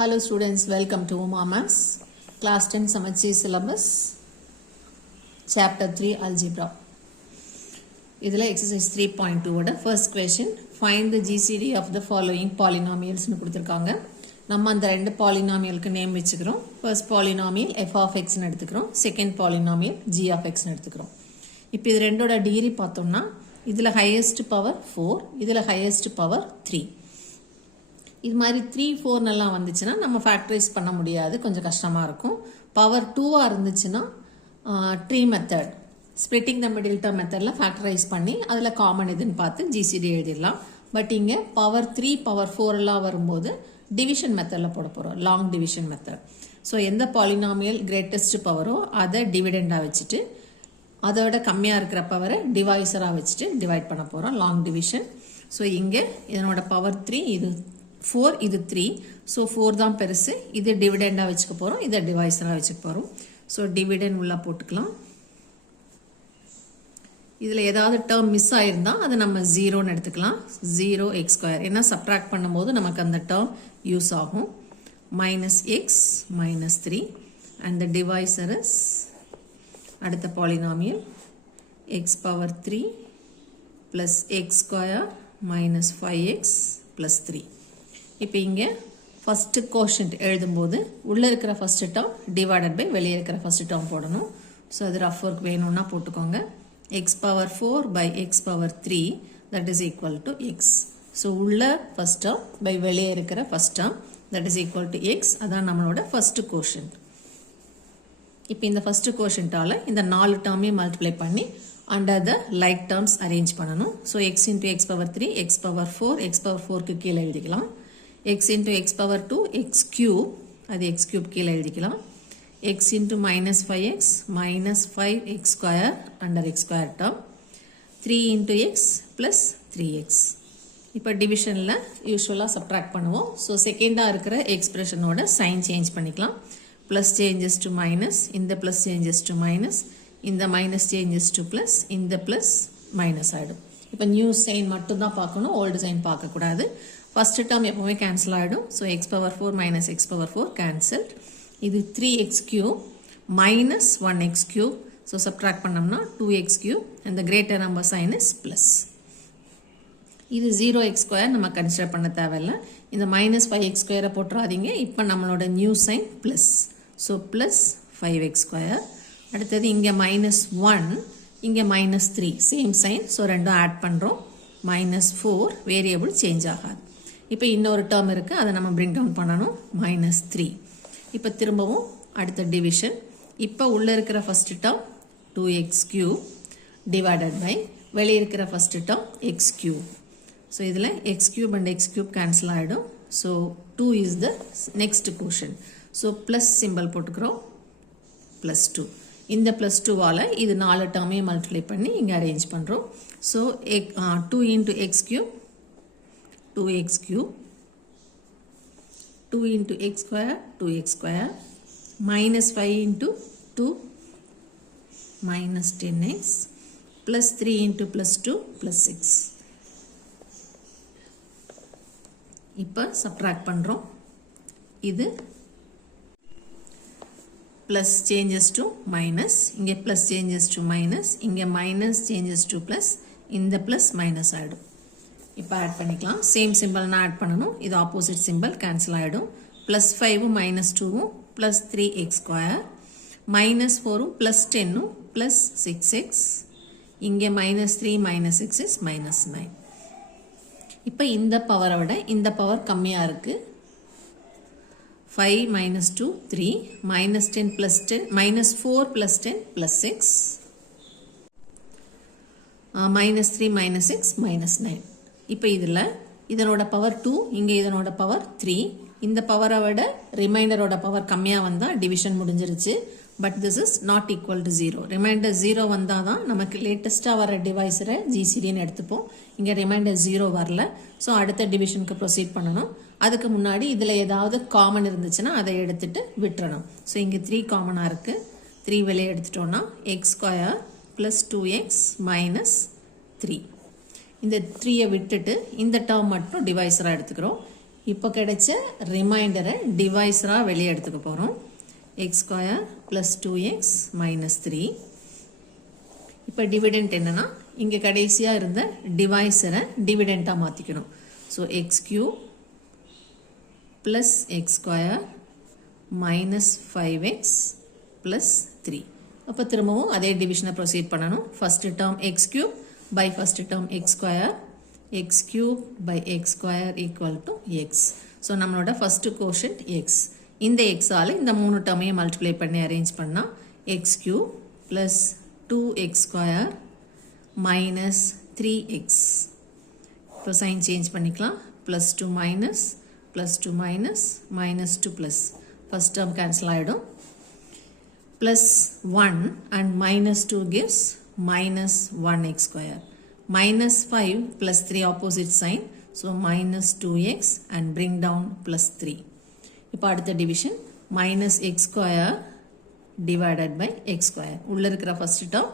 Hello students, welcome to Mamas Class 10 Samacheer syllabus Chapter 3 Algebra. Idhula exercise 3.2 oda first question, find the GCD of the following polynomials nu kuduthirukanga. நம்ம அந்த ரெண்டு polynomialக்கு name வெச்சுக்கிறோம். First polynomial f of x னு எடுத்துக்கிறோம். Second polynomial g of x னு எடுத்துக்கிறோம். இப்போ இது ரெண்டோட டிகிரி பார்த்தோம்னா இதுல highest power 4, இதுல highest power 3. இது மாதிரி 3, 4 எல்லாம் வந்துச்சுன்னா நம்ம ஃபேக்டரைஸ் பண்ண முடியாது, கொஞ்சம் கஷ்டமாக இருக்கும். பவர் 2 இருந்துச்சுன்னா ட்ரீ மெத்தட், ஸ்ப்ளிட்டிங் த மிடில் டேர்ம் மெத்தடில் ஃபேக்டரைஸ் பண்ணி அதில் காமன் இதுன்னு பார்த்து ஜிசிடி எழுதிடலாம். பட் இங்கே பவர் 3, பவர் 4 எல்லாம் வரும்போது டிவிஷன் மெத்தடில் போட போகிறோம், லாங் டிவிஷன் மெத்தட். ஸோ எந்த பாலினாமியல் கிரேட்டஸ்ட் பவரோ அதை டிவிடெண்டாக வச்சுட்டு அதோட கம்மியாக இருக்கிற பவரை டிவைசராக வச்சுட்டு டிவைட் பண்ண போகிறோம், லாங் டிவிஷன். ஸோ இங்கே இதனோட பவர் 3, இது 4, இது 3. ஸோ 4 தான் பெருசு, இது டிவிடெண்டாக வச்சுக்க போகிறோம், இதை டிவைஸராக வச்சுக்க போகிறோம். ஸோ டிவிடெண்ட் உள்ள போட்டுக்கலாம். இதில் ஏதாவது டேர்ம் மிஸ் ஆயிருந்தா அதை நம்ம 0ன்னு எடுத்துக்கலாம். 0x², ஏன்னா சப்ட்ராக்ட் பண்ணும்போது நமக்கு அந்த டேர்ம் யூஸ் ஆகும். -x -3 and the divisor is அடுத்த polynomial x power 3 + x² - 5x + 3. இப்போ இங்கே ஃபஸ்ட்டு கோஷன்ட் எழுதும்போது உள்ளே இருக்கிற ஃபஸ்ட்டு டேர்ம் டிவைடட் பை வெளியே இருக்கிற ஃபஸ்ட்டு டேர்ம் போடணும். ஸோ அது ரஃப் ஒர்க் வேணும்னா போட்டுக்கோங்க. x power 4 / x power 3 that is equal to x. So உள்ள ஃபஸ்ட் டேர்ம் பை வெளியே இருக்கிற first term that is equal to X. அதான் நம்மளோட ஃபஸ்ட்டு கோஷன்ட். இப்போ இந்த ஃபஸ்ட்டு கோஷன்ட்டால் இந்த 4 டேர்மையும் மல்டிப்ளை பண்ணி under the like terms arrange பண்ணணும். So x × x power 3, x power 4, x power 4க்கு கீழே எழுதிக்கலாம். x × x பவர் 2, x³ அது x³ கீழே எழுதிக்கலாம். x × -5x -5x² under x² term, 3 × x plus 3x. இப்போ டிவிஷனில் யூஸ்வலாக சப்ட்ராக்ட் பண்ணுவோம். ஸோ செகண்டாக இருக்கிற எக்ஸ்பிரஷனோட சைன் சேஞ்ச் பண்ணிக்கலாம். ப்ளஸ் சேஞ்சஸ் டு மைனஸ், இந்த ப்ளஸ் சேஞ்சஸ் டு மைனஸ், இந்த மைனஸ் சேஞ்சஸ் டு ப்ளஸ், இந்த ப்ளஸ் மைனஸ் ஆகிடும். இப்போ நியூ சைன் மட்டும்தான் பார்க்கணும், ஓல்டு சைன் பார்க்கக்கூடாது. ஃபஸ்ட்டு டேர்ம் எப்போவுமே கேன்சல் ஆகிடும். So x power 4 - x power 4 cancelled. இது 3x³ - 1x³. ஸோ சப்ட்ராக்ட் பண்ணோம்னா 2x³ and the greater number sign is plus. இது 0x² நம்ம கன்சிடர் பண்ண தேவையில்லை. இந்த -5x² போட்டுறாதீங்க. இப்போ நம்மளோட new sign plus. So plus 5x². அடுத்தது இங்கே -1, இங்கே -3, சேம் சைன். ஸோ ரெண்டும் ஆட் பண்ணுறோம். -4 வேரியபிள் சேஞ்ச் ஆகாது. இப்போ இன்னொரு டேர்ம் இருக்குது, அதை நம்ம பிரிங் டவுன் பண்ணணும். -3. இப்போ திரும்பவும் அடுத்த டிவிஷன். இப்போ உள்ளே இருக்கிற first term 2x³ divided by வெளியே இருக்கிற ஃபஸ்ட்டு டேர்ம் x³. ஸோ இதில் x³ அண்ட் x³ கேன்சல் ஆகிடும். So 2 is the next quotient. So plus symbol போட்டுக்கிறோம், +2. இந்த +2வால் இது 4 டேர்மையும் மல்டிப்ளை பண்ணி இங்கே அரேஞ்ச் பண்ணுறோம். So 2 × x³, 2x³, 2 × x² 2x², -5 × 2 -10x, +3 × +2 +6. இப்போ சப்ட்ராக்ட் பண்ணுறோம். இது ப்ளஸ் சேஞ்சஸ் டு மைனஸ், இங்கே ப்ளஸ் சேஞ்சஸ் டு மைனஸ், இங்கே மைனஸ் சேஞ்சஸ் டு ப்ளஸ், இந்த ப்ளஸ் மைனஸ் ஆகிடும். இப்போ ஆட் பண்ணிக்கலாம். சேம் சிம்பிள்னா ஆட் பண்ணணும். இது ஆப்போசிட் சிம்பிள் கேன்சல் ஆகிடும். +5 -2 +3x², -4 +10 +6x, இங்கே -3 -6 is -9. இப்போ இந்த பவரை விட இந்த பவர் கம்மியாக இருக்குது. 5 - 2 3, -10 +10, -4 +10 +6, -3 -6 -9. இப்போ இதில் இதனோட பவர் 2, இங்கே இதனோட பவர் 3. இந்த பவரை விட ரிமைண்டரோட பவர் கம்மியாக வந்தால் டிவிஷன் முடிஞ்சிருச்சு. But this is not equal to 0. Remainder 0 வந்தால் தான் நமக்கு லேட்டஸ்ட்டாக வர டிவைஸரை ஜிசிடின்னு எடுத்துப்போம். இங்கே ரிமைண்டர் 0 வரல. ஸோ அடுத்த டிவிஷனுக்கு ப்ரொசீட் பண்ணணும். அதுக்கு முன்னாடி இதில் ஏதாவது காமன் இருந்துச்சுன்னா அதை எடுத்துட்டு விட்டுறணும். ஸோ இங்கே 3 காமனாக இருக்குது. 3 வெளியே எடுத்துட்டோன்னா x² + 2x - 3. இந்த 3யை விட்டுட்டு இந்த டேர்ம் மட்டும் டிவைஸராக எடுத்துக்கிறோம். இப்போ கிடைச்ச ரிமைண்டரை டிவைஸராக வெளியே எடுத்துக்க போகிறோம். X square plus 2x minus 3. இப்போ டிவிடெண்ட் என்னன்னா இங்கே கடைசியாக இருந்த டிவைஸரை டிவிடெண்ட்டாக மாற்றிக்கணும். So x cube plus x square minus 5x plus 3. அப்போ திரும்பவும் அதே டிவிஷனை ப்ரொசீட் பண்ணணும். First term x cube by first term x square, x cube by x square equal to x. So நம்மளோட ஃபஸ்ட்டு கோஷன்ட் எக்ஸ். இந்த எக்ஸால் இந்த 3 டேர்மையும் மல்டிப்ளை பண்ணி அரேஞ்ச் பண்ணால் x cube plus 2x square minus 3x. இப்போ sign change பண்ணிக்கலாம். Plus 2 minus plus 2 minus minus 2 plus. First term cancel ஆகிடும். Plus 1 and minus 2 gives minus 1x square. Minus 5 plus 3 opposite sign. So minus 2x and bring down plus 3. இப்போ அடுத்த division minus x square divided by x square. உள்ள இருக்கிற first term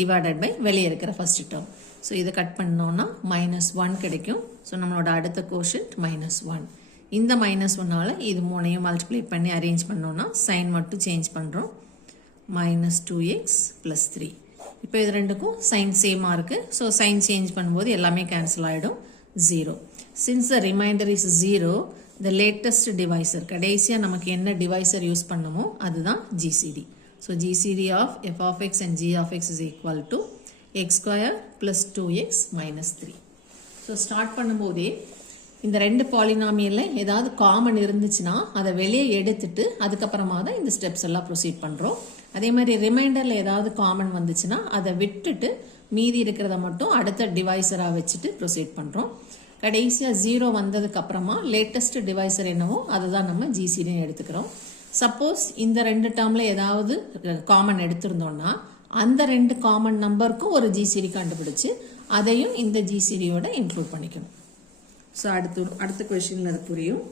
divided by வெளியே இருக்கிற first term. So இதை cut பண்ணோம்னா minus 1 கிடைக்கும். So நம்மளோட அடுத்த quotient minus 1. இந்த minus 1ஆல் இது மூணையும் மல்டிப்ளை பண்ணி அரேஞ்ச் பண்ணோம்னா சைன் மட்டும் சேஞ்ச் பண்ணுறோம். minus 2x plus 3. இப்போ இது ரெண்டுக்கும் சைன் சேமாக இருக்குது. ஸோ சைன் சேஞ்ச் பண்ணும்போது எல்லாமே கேன்சல் ஆகிடும். 0. Since the remainder is 0, the latest divisor கடைசியாக நமக்கு என்ன டிவைசர் யூஸ் பண்ணமோ அதுதான் GCD. So GCD of f of x and g of x is equal to x square plus 2x minus 3. So start பண்ணும்போதே இந்த ரெண்டு பாலினாமியலில் ஏதாவது காமன் இருந்துச்சுன்னா அதை வெளியே எடுத்துட்டு அதுக்கப்புறமா தான் இந்த ஸ்டெப்ஸ் எல்லாம் ப்ரொசீட் பண்ணுறோம். அதே மாதிரி ரிமைண்டரில் ஏதாவது காமன் வந்துச்சுன்னா அதை விட்டுட்டு மீதி இருக்கிறத மட்டும் அடுத்த டிவைசராக வச்சுட்டு ப்ரொசீட் பண்ணுறோம். கடைசியாக 0 வந்ததுக்கு அப்புறமா லேட்டஸ்ட் டிவைசர் என்னவோ அதை தான் நம்ம ஜிசிடின்னு எடுத்துக்கிறோம். சப்போஸ் இந்த ரெண்டு டேர்மில் ஏதாவது காமன் எடுத்திருந்தோம்னா அந்த ரெண்டு காமன் நம்பருக்கும் ஒரு ஜிசிடி கண்டுபிடிச்சு அதையும் இந்த ஜிசிடியோட இன்க்ளூட் பண்ணிக்கணும். ஸோ அடுத்த கொஷனில் அது புரியும்.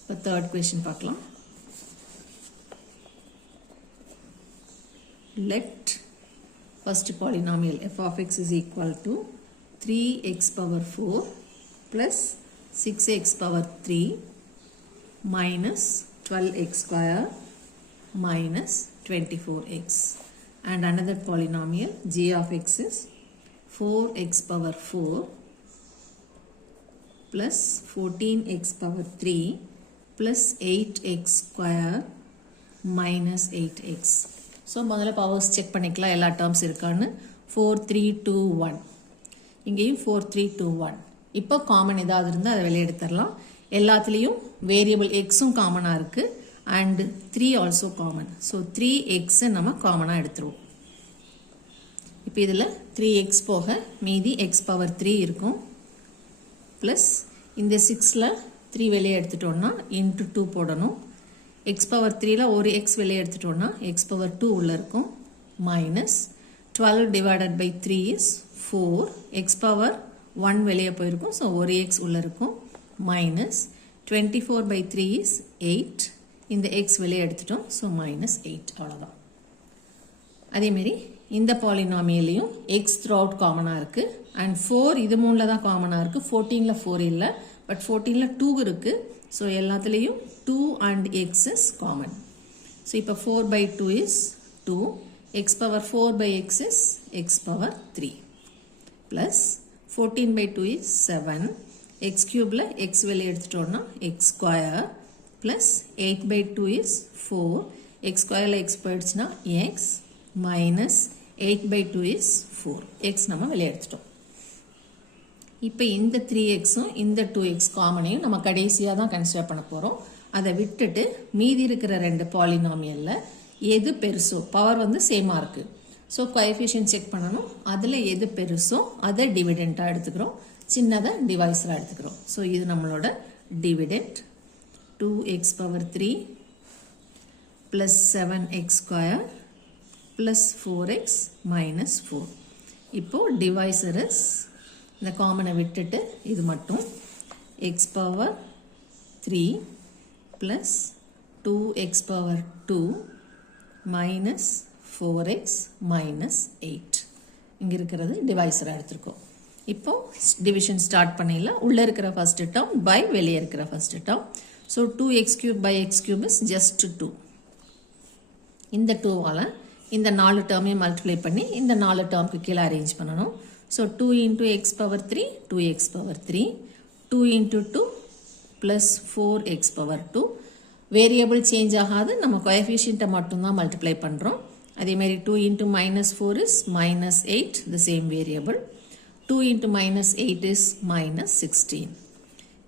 இப்போ தேர்ட் கொஷின் பார்க்கலாம். Let first polynomial f of x is equal to 3x power 4 plus 6x power 3 minus 12x square minus 24x. And another polynomial g of x is 4x power 4 plus 14x power 3 plus 8x square minus 8x. So முதல்ல powers check பண்ணிக்கலாம் எல்லா terms இருக்கான்னு. 4 3 2 1. இங்கேயும் 4 3 2 1. இப்போ common ஏதாவது இருந்தால் அதை வெளியே எடுத்துடலாம். எல்லாத்துலேயும் வேரியபிள் எக்ஸும் காமனாக இருக்குது and 3 also common. So 3x நம்ம காமனாக எடுத்துருவோம். இப்போ இதில் 3x போக மீதி எக்ஸ் பவர் 3 இருக்கும். ப்ளஸ் இந்த 6ல் 3 வெளியே எடுத்துட்டோம்னா இன்ட்டு 2 போடணும். எக்ஸ் பவர் 3ல் ஒரு எக்ஸ் வெளியே எடுத்துட்டோம்னா எக்ஸ் பவர் 2 உள்ளே இருக்கும். Minus 12 divided by 3 is 4. X power 1 வெளியே போயிருக்கும். ஸோ ஒரு எக்ஸ் உள்ளே இருக்கும். Minus 24 by 3 is 8. இந்த எக்ஸ் வெளியே எடுத்துட்டோம். So minus 8. அவ்வளோதான். அதேமாரி இந்த பாலினாமியிலையும் எக்ஸ் த்ரூ அவுட் காமனாக இருக்குது அண்ட் 4 இது 3ல் தான் காமனாக இருக்குது. 14ல் 4 இல்லை, பட் 14ல் 2 இருக்குது. ஸோ எல்லாத்துலேயும் 2 and x is common. So இப்போ 4 by 2 is 2. x power 4 by x is x power 3. Plus 14 by 2 is 7. x cube x வெளியே எடுத்துட்டோம்னா x square. Plus 8 by 2 is 4. x square x போயிடுச்சுன்னா x. Minus 8 by 2 is 4. x நம்ம வெளியே எடுத்துட்டோம். இப்போ இந்த 3xும் இந்த 2x காமனையும் நம்ம கடைசியாக தான் கன்சிடர் பண்ண போகிறோம். அதை விட்டுட்டு மீதி இருக்கிற ரெண்டு பாலினாமியலில் எது பெருசோ, பவர் வந்து சேமாக இருக்குது. ஸோ கோஎஃபிஷியன்ட் செக் பண்ணணும். அதில் எது பெருசோ அதை டிவிடெண்ட்டாக எடுத்துக்கிறோம், சின்னதை டிவைஸராக எடுத்துக்கிறோம். ஸோ இது நம்மளோட dividend. 2x power 3 plus 7x square plus 4x minus 4. இப்போது டிவைசர் இஸ் இந்த காமனை விட்டுட்டு இது மட்டும் x power 3 plus 2x power 2 minus 4x minus 8. இங்க இருக்கிறது டிவைசரா எடுத்துக்கோ. இப்போ division start பண்ணிடலாம். உள்ள இருக்கிற first term by வெளியே இருக்கிற first term. So 2x cube by x cube is just 2. இந்த 2 வால இந்த 4 டேர்மையும் மல்டிப்ளை பண்ணி இந்த 4 டேர்முக்கு கீழே அரேஞ்ச் பண்ணணும். So 2 into x power 3, 2x power 3, 2 into 2 plus 4x power 2. Variable change ஆகாது, நம்ம கோஎஃபிஷியன்ட்டை மட்டும்தான் மல்டிப்ளை பண்ணுறோம். அதே மாதிரி 2 into minus 4 is minus 8, the same variable. 2 into minus 8 is minus 16.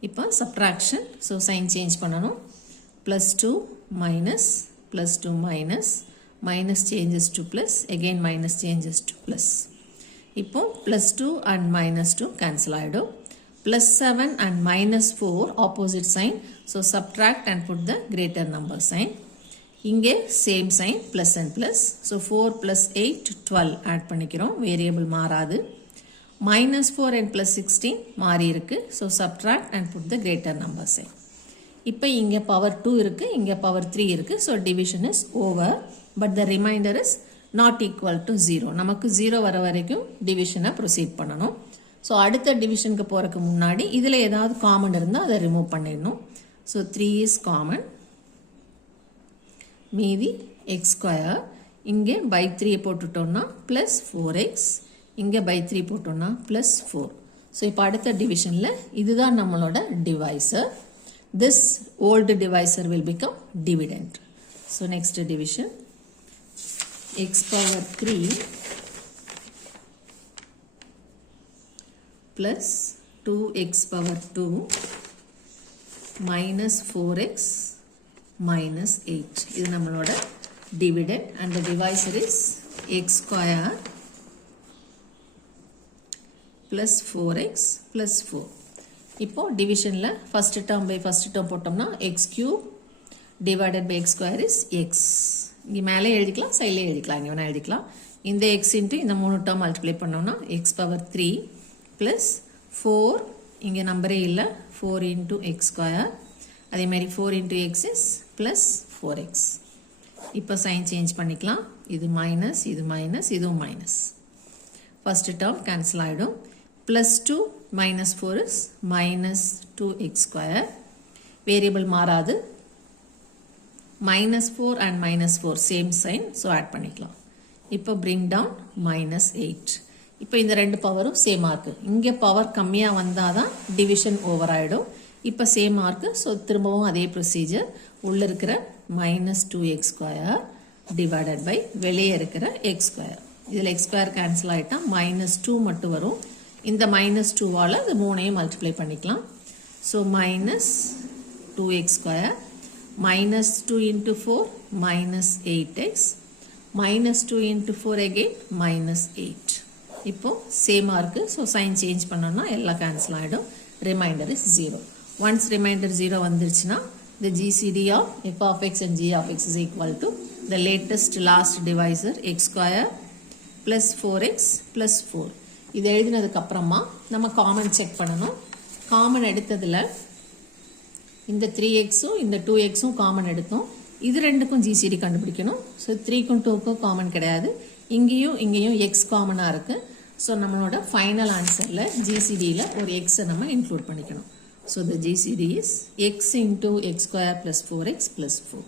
இப்போ subtraction, so sign change பண்ணணும். Plus 2 minus, plus 2 minus, minus changes to plus, again minus changes to plus. இப்போ plus 2 and minus 2 cancel ஆயிடும். Plus 7 and minus 4 opposite sign, so subtract and put the greater number sign. இங்கே same sign plus and plus, so 4 plus 8 12 add பண்ணிக்கிறோம், variable மாறாது. Minus 4 and plus 16 மாறி இருக்கு, so subtract and put the greater number sign. இப்போ இங்கே power 2 இருக்கு, இங்கே power 3 இருக்கு, so division is over, but the remainder is not equal to 0. நமக்கு 0 வர வரைக்கும் division proceed பண்ணணும். so அடுத்த divisionக்கு போறதுக்கு முன்னாடி இதில் ஏதாவது common இருந்தா அதை remove பண்ணிடணும். so 3 is common, மீதி x square, இங்கே by 3 போட்டுட்டோம்னா plus 4x, இங்கே by 3 போட்டோம்னா plus 4. so இப்போ அடுத்த divisionல இதுதான் நம்மளோட divisor. this old divisor will become dividend. so next division, x power 3 plus 2x power 2 minus 4x minus 8. இது நம்மளோட dividend and the divisor is x square plus 4x plus 4. இப்போ divisionல first term by first term போட்டோம்னா x cube divided by x square is x. இங்கே மேலே எழுதிக்கலாம், சைடில் எழுதிக்கலாம், இங்கே வேணால் எழுதிக்கலாம். இந்த x into இந்த 3 term multiply பண்ணோம்னா x power 3 plus 4, இங்கே நம்பரே இல்லை, 4 into x square, அதே மாதிரி 4 into x is plus 4x. இப்போ sign change பண்ணிக்கலாம், இது minus, இது minus, இதுவும் minus. first term cancel ஆயிடும். plus 2 minus 4 is minus 2x square, variable மாறாது. minus 4 and minus 4 same sign, so add பண்ணிக்கலாம். இப்போ bring down minus 8. இப்போ இந்த ரெண்டு பவரும் சேம் ஆர்க்கு, இங்கே பவர் கம்மியாக வந்தால் தான் டிவிஷன் ஓவர் ஆகிடும். இப்போ சேம் ஆர்க்கு, ஸோ திரும்பவும் அதே ப்ரொசீஜர். உள்ளே இருக்கிற minus 2x square divided by வெளியே இருக்கிற x square. இதில் x square கேன்சல் ஆகிட்டா minus 2 மட்டும் வரும். இந்த minus 2வால் இது 3ஐயும் மல்டிப்ளை பண்ணிக்கலாம். So minus 2x square minus 2 into 4 minus 8x minus 2 into 4 again minus 8. இப்போ சேமாக இருக்குது, ஸோ சைன் சேஞ்ச் பண்ணோம்னா எல்லாம் கேன்சல் ஆகிடும். Reminder is 0. ஒன்ஸ் ரிமைண்டர் 0 வந்துருச்சுன்னா the GCD of f of x and g of x is equal to the latest last divisor x square plus 4x plus 4. இது எழுதினதுக்கு அப்புறமா நம்ம காமன் செக் பண்ணணும். Common எடுத்ததில் இந்த 3xும் இந்த 2xும் காமன் எடுத்தோம். இது ரெண்டுக்கும் GCD கண்டுபிடிக்கணும். ஸோ 3க்கும் 2க்கும் காமன் கிடையாது, இங்கேயும் இங்கேயும் x காமனாக இருக்குது. ஸோ நம்மளோட ஃபைனல் ஆன்சரில் GCDயில் ஒரு எக்ஸை நம்ம இன்க்ளூட் பண்ணிக்கணும். So the GCD is x into x square plus 4x plus 4.